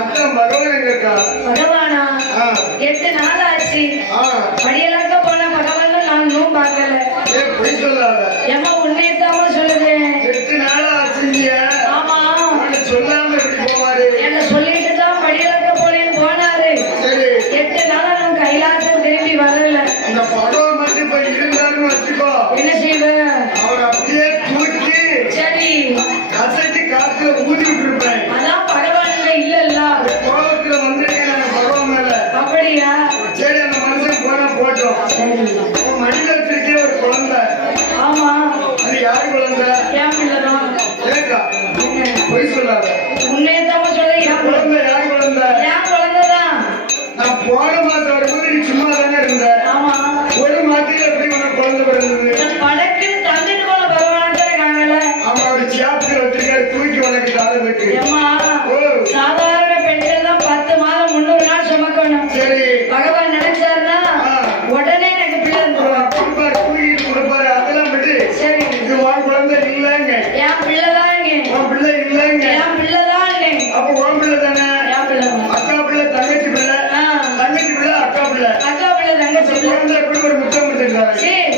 அதான் பகவான் எங்க இருக்கா? பகவானா 8 நாள் ஆச்சு. படியலாக்க போன பகவான் நான் இன்னும் பார்க்கல. பொய் சொல்லாத. ஏமா உண்மையத்தான் சொல்லுவேன். 8 நாள் ஆச்சுங்க. ஆமா சொல்லாம எப்படி போவாரு? என்ன சொல்லிட்டு தான் படியலாக்க போனேன்னு போனாரு. சரி 8 நாளா நான் கைலாசம் திரும்பி வரல. அந்த பகவான் மட்டும் இப்ப இருந்தாருன்னு வச்சுக்கோ. என்ன செய்வேன்? அவர் அப்படியே தூக்கி சரி கசைக்கு காத்துல ஊதி விட்டுருப்பேன். அதான் பகவான் இல்லல்ல கோபத்துல வந்திருக்கேன் பகவான் மேல. அப்படியா? சரி அந்த மனுஷன் போனா போட்டோம். மனிதத்திற்கே ஒரு குழந்தை. ஆமா அது யாரு குழந்தை? என் பிள்ளைதான். ஏக்கா பொய் சொல்லாத. உண்மையத்தான் சொல்ல என் குழந்தை யாரு குழந்தை? என் குழந்தைதான். நான் போன மாசம் வரும்போது நீ சும்மா தானே இருந்த. ஆமா ஒரு மாதத்துல எப்படி உனக்கு குழந்தை பிறந்தது? படக்குன்னு தந்துட்டு போன பகவான் தான் இருக்காங்கல்ல. அவன் ஒரு சாப்டர் வச்சிருக்காரு தூக்கி உனக்கு காலம் இருக்கு. ஏமா சாதாரண பெண்கள் தான் 10 மாதம் 300 நாள் சுமக்கணும். சரி பகவான் நினைச்சாருன்னா உடனே எனக்கு பிள்ளை தருவார். கொடுப்பாரு தூக்கிட்டு கொடுப்பாரு. அதெல்லாம் விட்டு சரி இது உன் குழந்தை இல்லைங்க. என் பிள்ளைதாங்க. உன் பிள்ளை இல்லைங்க. என் பிள்ளைதாங்க. அப்ப உன் பிள்ளை தானே? என் பிள்ளைதான். அக்கா பிள்ளை தங்கச்சி பிள்ளை. தங்கச்சி பிள்ளை அக்கா பிள்ளை. அக்கா பிள்ளை தங்கச்சி பிள்ளை. குழந்தை கூட ஒரு முத்தம் கொடுத்துருக்காரு. சரி